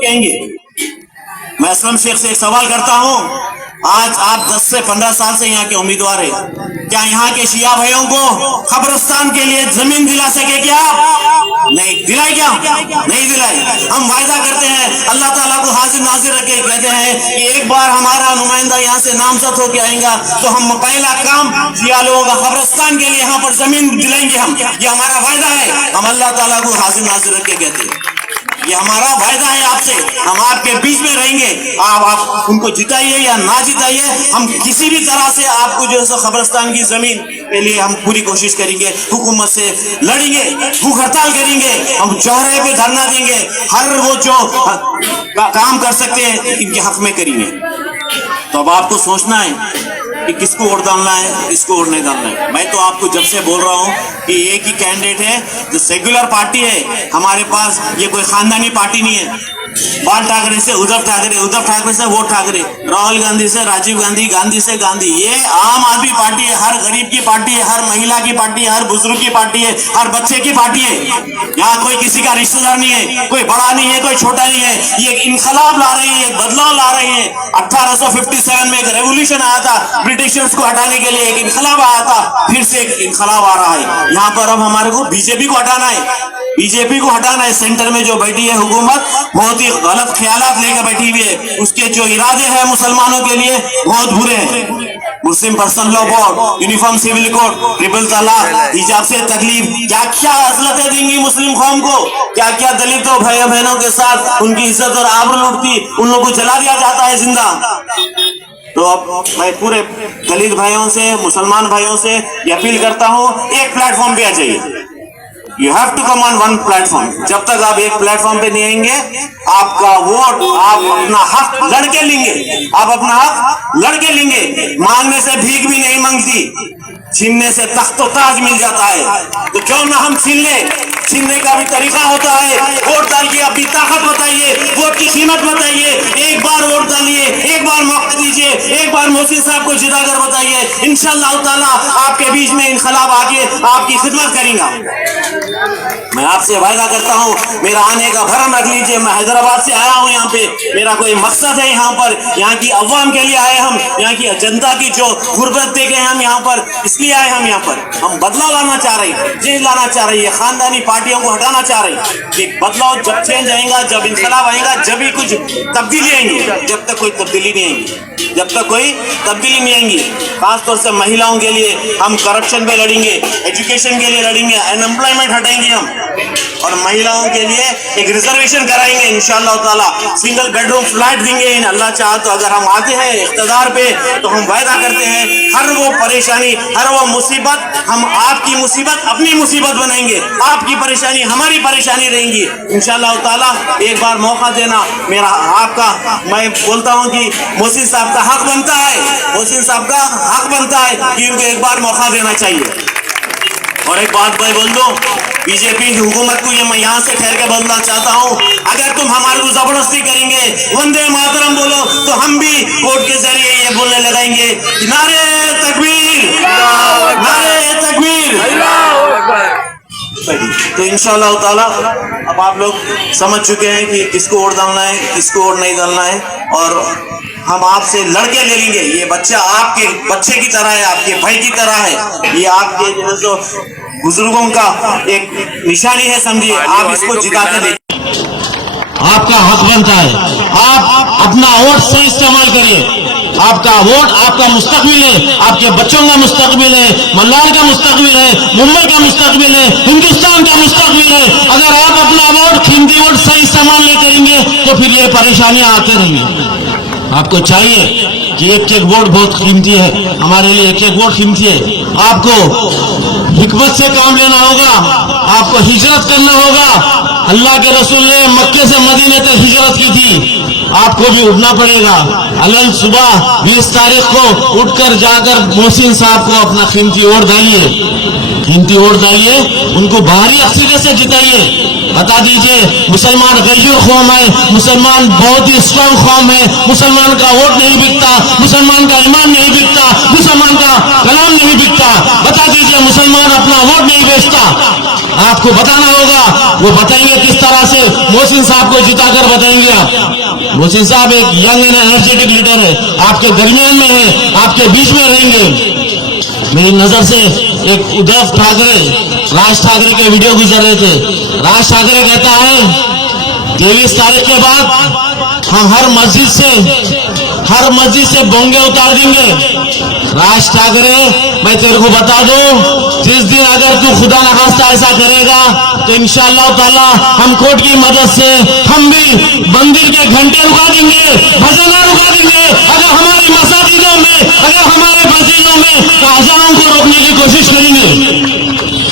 कहेंगे। मैं असलम शेख से एक सवाल करता हूँ, आज आप 10 से 15 साल से यहाँ के उम्मीदवार हैं, क्या यहाँ के शिया भाइयों को कब्रिस्तान के लिए जमीन दिला सके क्या? नहीं दिलाई क्या? नहीं दिलाई। हम वायदा करते हैं, अल्लाह ताला को हाजिर नाजिर रख के कहते हैं कि एक बार हमारा नुमाइंदा यहाँ से नामजद होके आएगा तो हम पहला काम शिया लोगों का कब्रिस्तान के लिए यहाँ पर जमीन दिलाएंगे। हम, ये हमारा वायदा है। हम अल्लाह ताला को हाजिर नाजिर रख के कहते हैं, ये हमारा वायदा है आपसे, हम आपके बीच में रहेंगे। आप उनको जिताइए या ना जिताइए, हम किसी भी तरह से आपको जो है कब्रिस्तान की जमीन के लिए हम पूरी कोशिश करेंगे। हुकूमत से लड़ेंगे, भूख हड़ताल करेंगे, हम चौराहे पे धरना देंगे, हर वो जो काम कर सकते हैं इनके हक में करेंगे। तो अब आपको सोचना है कि किसको वोट डालना है, किसको वोट नहीं डालना है। मैं तो आपको जब से बोल रहा हूँ कि एक ही कैंडिडेट है जो सेक्युलर पार्टी है हमारे पास, ये कोई खानदानी पार्टी नहीं है। बाल ठाकरे से उद्धव ठाकरे, उद्धव ठाकरे से वो ठाकरे, राहुल गांधी से राजीव गांधी, गांधी से गांधी, ये आम आदमी पार्टी है। हर गरीब की पार्टी है, हर महिला की पार्टी है, हर बुजुर्ग की पार्टी है, हर बच्चे की पार्टी है। यहाँ कोई किसी का रिश्तेदार नहीं है, कोई बड़ा नहीं है, कोई छोटा नहीं है। ये एक इनकलाब ला रही है, बदलाव ला रही है। 1857 में एक रेवोल्यूशन आया था, ब्रिटिशर्स को हटाने के लिए एक इनकलाब आया था, फिर से एक इनकलाब आ रहा है। यहाँ पर अब हमारे को बीजेपी को हटाना है, बीजेपी को हटाना है। सेंटर में जो बैठी है हुकूमत बहुत ही गलत ख्यालात लेकर बैठी हुई है, उसके जो इरादे हैं मुसलमानों के लिए बहुत बुरे हैं। Muslim person law board, uniform civil code, triple तलाक, हिजाब से तकलीफ, क्या क्या असलतें देंगी मुस्लिम कौम को, क्या क्या दलितों भाई बहनों के साथ उनकी इज्जत और आबरू लूटती, उन लोगों को जला दिया जाता है जिंदा। तो अब मैं पूरे दलित भाइयों से, मुसलमान भाइयों से ये अपील करता हूँ, एक प्लेटफॉर्म पे आ जाइए। You have to come on one platform. जब तक आप एक प्लेटफॉर्म पे नहीं आएंगे, आपका वोट आप अपना हक लड़के लेंगे, आप अपना हक लड़के लेंगे। मांगने से भीख भी नहीं मांगती, छीनने से तख्त ताज मिल जाता है। तो क्यों ना हम छीन ले, छीनने का भी तरीका होता है। वोट डाल के अपनी ताकत बताइए, वोट की कीमत बताइए। एक बार वोट डालिए, एक बार मौका दीजिए, एक बार मोहसिन साहब को जिताकर बताइए। इंशाअल्लाह ताला आपके बीच में इनकलाब आके आपकी खिदमत करेंगे। मैं आपसे वायदा करता हूँ, मेरा आने का भरम रख लीजिए। मैं हैदराबाद से आया हूँ यहाँ पे, मेरा कोई मकसद है यहाँ पर, यहाँ की अवाम के लिए आए हम, यहाँ की जनता की जो गुर्बत देखे हम यहाँ पर, इसलिए आए हम यहाँ पर। हम बदलाव लाना चाह रहे हैं, चेंज लाना चाह रही है, खानदानी पार्टियों को हटाना चाह रहे हैं। कि बदलाव जब चेंज आएगा, जब इनकलाब आएगा, जब ही कुछ तब्दीली आएंगी। जब तक कोई तब्दीली नहीं आएंगी, जब तक कोई तब्दीली नहीं आएंगी, खासतौर से महिलाओं के लिए हम करप्शन पे लड़ेंगे, एजुकेशन के लिए लड़ेंगे, अनएम्प्लॉयमेंट हटाएंगे हम, और महिलाओं के लिए एक रिजर्वेशन कराएंगे इंशाअल्लाह ताला। सिंगल बेडरूम फ्लैट देंगे इन अल्लाह चाह तो। अगर हम आते हैं इख्तिदार पे तो हम वायदा करते हैं, हर वो परेशानी, हर वो मुसीबत, हम आपकी मुसीबत अपनी मुसीबत बनाएंगे, आपकी परेशानी हमारी परेशानी रहेंगी इंशाअल्लाह ताला। एक बार मौका देना मेरा आपका, मैं बोलता हूँ कि मोहसिन साहब का हक बनता है, मोहसिन साहब का हक बनता है कि उनको एक बार मौका देना चाहिए। और एक बात मैं बोल दूं, बीजेपी की हुकूमत को ये मैं यहाँ से ठहर के बोलना चाहता हूँ, अगर तुम हमारे को जबरदस्ती करेंगे वंदे मातरम बोलो, तो हम भी कोर्ट के जरिए ये बोलने लगाएंगे नारे तकबीर, नारे तकबीर। तो इंशाअल्लाह ताला अब आप लोग समझ चुके हैं कि किसको वोट डालना है, किसको वोट नहीं डालना है, और हम आपसे लड़के ले लेंगे। ये बच्चा आपके बच्चे की तरह है, आपके भाई की तरह है, ये आपके जो बुजुर्गों का एक निशानी है, समझिए। आप इसको जिता के देखिए, आपका हक बनता है, आप अपना वोट सही इस्तेमाल करिए। आपका वोट आपका मुस्तकबिल है, आपके बच्चों का मुस्तकबिल है, मल्लार का मुस्तकबिल है, मुंबई का मुस्तकबिल है, हिंदुस्तान का मुस्तकबिल है। अगर आप अपना वोट, कीमती वोट सही इस्तेमाल नहीं करेंगे तो फिर ये परेशानियां आती रहेंगी। आपको चाहिए कि एक एक वोट बहुत कीमती है, हमारे लिए एक एक वोट कीमती है। आपको हिकमत से काम लेना होगा, आपको हिजरत करना होगा। अल्लाह के रसूल ने मक्के से मदीने तक हिजरत की थी, आपको भी उठना पड़ेगा। अलग सुबह 20 तारीख को उठकर जाकर मोहसिन साहब को अपना कीमती वोट डालिए, कीमती वोट डालिए, उनको भारी अक्सरियत से जिताइए। बता दीजिए, मुसलमान गैर कौम है, मुसलमान बहुत ही स्ट्रांग कौम है, मुसलमान का वोट नहीं बिकता, मुसलमान का ईमान नहीं बिकता, मुसलमान का कलाम नहीं बिकता। बता दीजिए, मुसलमान अपना वोट नहीं बेचता। आपको बताना होगा, वो बताएंगे किस तरह से मोहसिन साहब को जिताकर बताएंगे आप। मोहसिन साहब एक यंग एंड एनर्जेटिक लीडर है, आपके दरमियान में है, आपके बीच में रहेंगे। मेरी नजर से एक उद्धव ठाकरे, राज ठाकरे के वीडियो गुजर रहे थे। राज ठाकरे कहता है 23 तारीख के बाद हम हर मस्जिद से बोंगे उतार देंगे। राज ठाकरे, मैं तेरे को बता दूं, जिस दिन अगर तू खुदा न खास्ता ऐसा करेगा तो इंशाअल्लाह ताला हम कोर्ट की मदद से हम भी मंदिर के घंटे रुका देंगे, भजन रुका देंगे। अगर हमारी मसाजिदों में, अगर हमारे मस्जिदों में अजानों को रोकने की कोशिश करेंगे।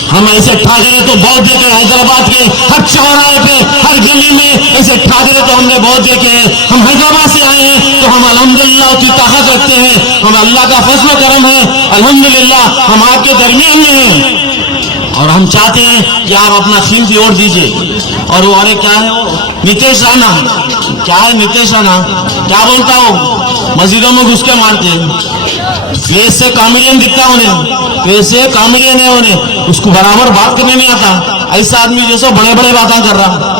हम ऐसे ठाकरे तो बहुत देखे हैदराबाद के हर चौराहे पे, हर गली में ऐसे ठाकरे तो हमने बहुत देखे हैं। हम हैदराबाद से आए हैं तो हम अल्हम्दुलिल्लाह की ताकत रखते हैं, हम अल्लाह का फजल करम है, अल्हम्दुलिल्लाह हम आपके दरमियान में हैं और हम चाहते हैं कि आप अपना कीमती वोट दीजिए। और वो अरे क्या है वो नीतीश राणा, क्या है नीतीश राणा, क्या बोलता हो, मस्जिदों में घुस के मारते हैं, फेस से कॉमेडियन दिखता उन्हें, फेस से कॉमेडियन है उन्हें, उसको बराबर बात करने नहीं आता। ऐसा आदमी जैसे बड़े बड़े बातें कर रहा,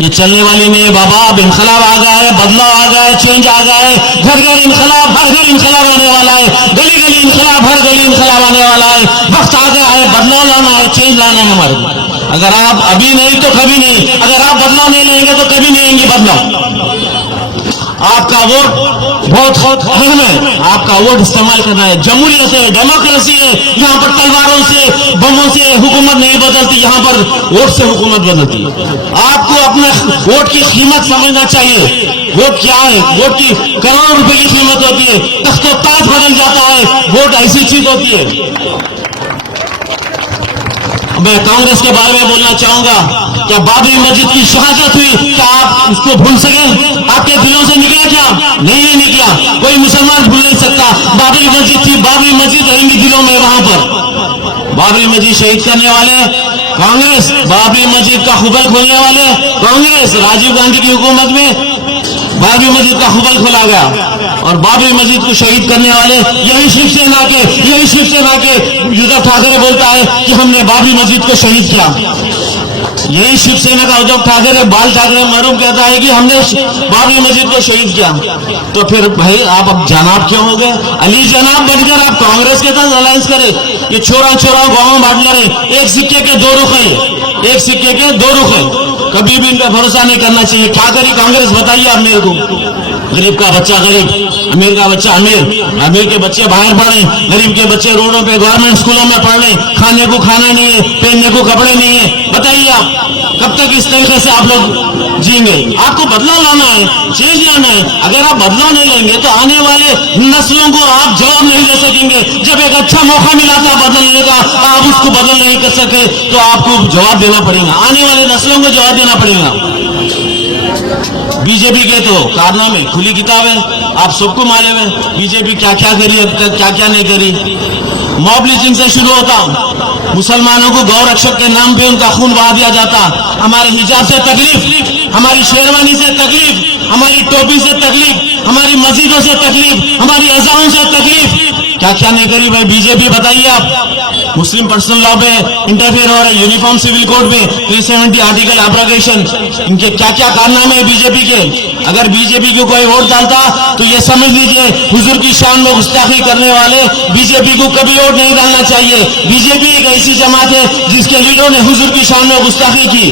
ये चलने वाली नहीं बाबा। अब इनकलाब आ गया है, बदलाव आ गया है, चेंज आ गया है, घर घर इनकलाब, हर घर इनकलाब आने वाला है, गली गली इनकलाब, हर गली इनकलाब आने वाला है। वक्त आ गया है, बदलाव लाना है, चेंज लाना है हमारे को। अगर आप अभी नहीं तो कभी नहीं, अगर आप बदलाव नहीं लेंगे तो कभी नहीं आएंगे बदलाव। आपका वोट बहुत अहम है, आपका वोट इस्तेमाल करना है। जमहूरियत है, डेमोक्रेसी है, यहाँ पर तलवारों से, बमों से हुकूमत नहीं बदलती, यहाँ पर वोट से हुकूमत बदलती है। आपको अपने वोट की कीमत समझना चाहिए। वोट क्या है? वोट की करोड़ों रुपए की कीमत होती है, तख्तो ताज बदल जाता है। वोट ऐसी चीज होती है। मैं कांग्रेस के बारे में बोलना चाहूंगा, क्या बाबरी मस्जिद की शहादत हुई, क्या आप उसको भूल सके? आपके दिलों से निकला क्या? नहीं निकला, कोई मुसलमान भूल नहीं सकता। बाबरी मस्जिद थी, बाबरी मस्जिद रहेंगी दिलों में। वहां पर बाबरी मस्जिद शहीद करने वाले कांग्रेस, बाबरी मस्जिद का खुबल खोलने वाले कांग्रेस। राजीव गांधी की हुकूमत में बाबरी मस्जिद का खुबल खोला गया और बाबरी मस्जिद को शहीद करने वाले यही शिवसेना के उद्धव ठाकरे बोलता है कि हमने बाबरी मस्जिद को शहीद किया। यही शिवसेना का उद्धव ठाकरे, बाल ठाकरे मरूम कहता है कि हमने बाबरी मस्जिद को शहीद किया। तो फिर भाई आप अब जनाब क्यों हो गए? अली जनाब बनकर आप कांग्रेस के साथ अलायंस करें? ये छोरा गांव में बांट रहे। एक सिक्के के दो रुख है, एक सिक्के के दो रुख है। कभी भी इन पर भरोसा नहीं करना चाहिए। क्या करी कांग्रेस बताइए आप मेरे को? गरीब का बच्चा गरीब, अमीर का बच्चा अमीर, अमीर के बच्चे बाहर पढ़े, गरीब के बच्चे रोडों पे गवर्नमेंट स्कूलों में पढ़ रहे, खाने को खाना नहीं है, पहनने को कपड़े नहीं है। बताइए आप कब तक इस तरीके से आप लोग जिएंगे? आपको बदलाव लाना है, चेंज लाना है। अगर आप बदलाव नहीं लेंगे तो आने वाले नस्लों को आप जवाब नहीं दे सकेंगे। जब एक अच्छा मौका मिला था बदलने का, आप उसको बदल नहीं कर सके तो आपको जवाब देना पड़ेगा, आने वाले नस्लों को जवाब देना पड़ेगा। बीजेपी के तो कारनामे खुली किताब है, आप सबको मालूम है बीजेपी क्या क्या करी, क्या क्या नहीं करी। मॉब लिंचिंग से शुरू होता, मुसलमानों को गौ रक्षक के नाम पे उनका खून बहा दिया जाता, हमारे हिजाब से तकलीफ, हमारी शेरवानी से तकलीफ, हमारी टोपी से तकलीफ, हमारी मस्जिदों से तकलीफ, हमारी अज़ानों से तकलीफ। क्या क्या नहीं करी भाई बीजेपी? बताइए आप। मुस्लिम पर्सनल लॉ पे इंटरफेयर हो रहा है, यूनिफॉर्म सिविल कोड में 370 आर्टिकल एब्रोगेशन, इनके क्या क्या कारनामे हैं बीजेपी के? अगर बीजेपी को कोई वोट डालता तो ये समझ लीजिए हुजूर की शान में गुस्ताखी करने वाले बीजेपी को कभी वोट नहीं डालना चाहिए। बीजेपी एक ऐसी जमात है जिसके लीडरों ने हुजूर की शान में गुस्ताखी की।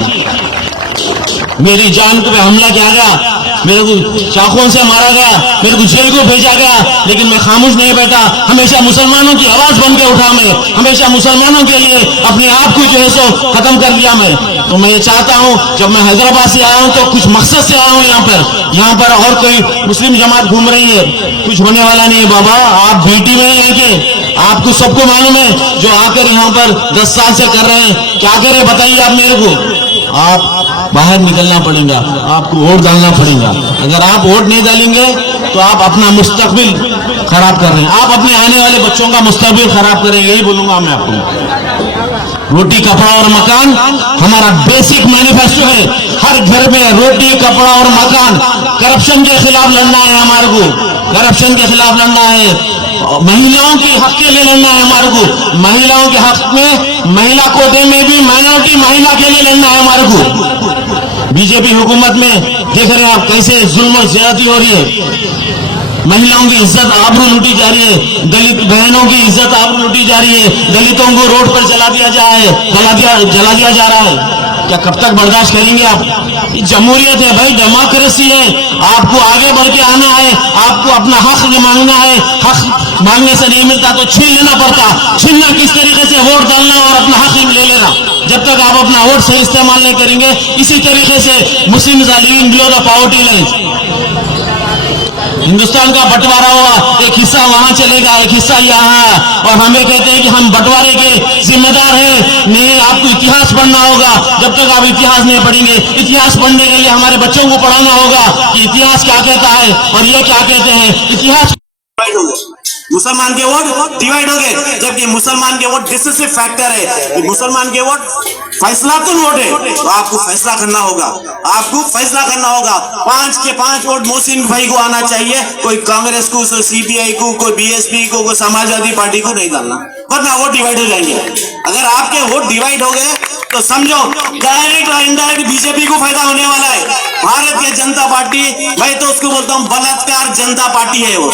मेरी जान पे हमला किया गया, मेरे को चाकुओं से मारा गया, मेरे को जेल को भेजा गया, लेकिन मैं खामोश नहीं बैठा। हमेशा मुसलमानों की आवाज बन के उठा, मैं हमेशा मुसलमानों के लिए अपने आप को जो है सो खत्म कर दिया मैं। तो मैं ये चाहता हूँ, जब मैं हैदराबाद से आया हूँ तो कुछ मकसद से आया हूँ यहाँ पर और कोई मुस्लिम जमात घूम रही है, कुछ होने वाला नहीं है बाबा। आप बीटी में ही के, आपको सबको मालूम है जो आकर यहाँ पर 10 साल से कर रहे हैं, क्या करें बताइए आप मेरे को? आप बाहर निकलना पड़ेगा, आपको वोट डालना पड़ेगा। अगर आप वोट नहीं डालेंगे तो आप अपना मुस्तकबिल खराब कर रहे हैं, आप अपने आने वाले बच्चों का मुस्तकबिल खराब करेंगे। यही बोलूंगा मैं आपको। रोटी कपड़ा और मकान हमारा बेसिक मैनिफेस्टो है। हर घर में रोटी कपड़ा और मकान, करप्शन के खिलाफ लड़ना है हमारे को। करप्शन के खिलाफ लड़ना है, महिलाओं के हक के लिए लड़ना है हमारे को, महिलाओं के हक में महिला कोटे में भी माइनॉरिटी महिला के लिए लड़ना है हमारे को। बीजेपी हुकूमत में देख रहे हैं आप कैसे जुल्म और ज्यादती हो रही है, महिलाओं की इज्जत आबरू लूटी जा रही है, दलित बहनों की इज्जत आबरू लूटी जा रही है, दलितों को रोड पर जला दिया जा रहा है। क्या कब तक बर्दाश्त करेंगे आप? जमहूरियत है भाई, डेमोक्रेसी है, आपको आगे बढ़ के आना है, आपको अपना हक मांगना है, हक मांगने से नहीं मिलता तो छीन लेना पड़ता। छीनना किस तरीके से? वोट डालना और अपना हक ले लेना। जब तक आप अपना वोट सही इस्तेमाल नहीं करेंगे, इसी तरीके से Muslim living below the poverty line, Hindustan का बंटवारा हुआ, एक हिस्सा वहां चलेगा, एक हिस्सा यहाँ, और हमें कहते हैं कि हम बंटवारे के जिम्मेदार हैं। नहीं, आपको इतिहास पढ़ना होगा। जब तक आप इतिहास नहीं पढ़ेंगे, इतिहास पढ़ने के लिए हमारे बच्चों को पढ़ाना होगा कि इतिहास क्या कहता है और ये क्या कहते हैं। इतिहास मुसलमान के वोट डिवाइड हो गए, जबकि मुसलमान के वोट डिसिसिव फैक्टर है। मुसलमान के वोट फैसलाकुन वोट है, तो आपको फैसला करना होगा, आपको फैसला करना होगा। 5 के 5 वोट मोहसिन भाई को आना चाहिए, कोई कांग्रेस को, कोई सीपीआई को, कोई बीएसपी को, कोई समाजवादी पार्टी को नहीं डालना, वरना वोट डिवाइड हो जाएंगे। अगर आपके वोट डिवाइड हो गए तो समझो डायरेक्ट और इनडायरेक्ट बीजेपी को फायदा होने वाला है। भारतीय जनता पार्टी, मैं तो उसको बोलता हूँ बलात्कार जनता पार्टी है वो।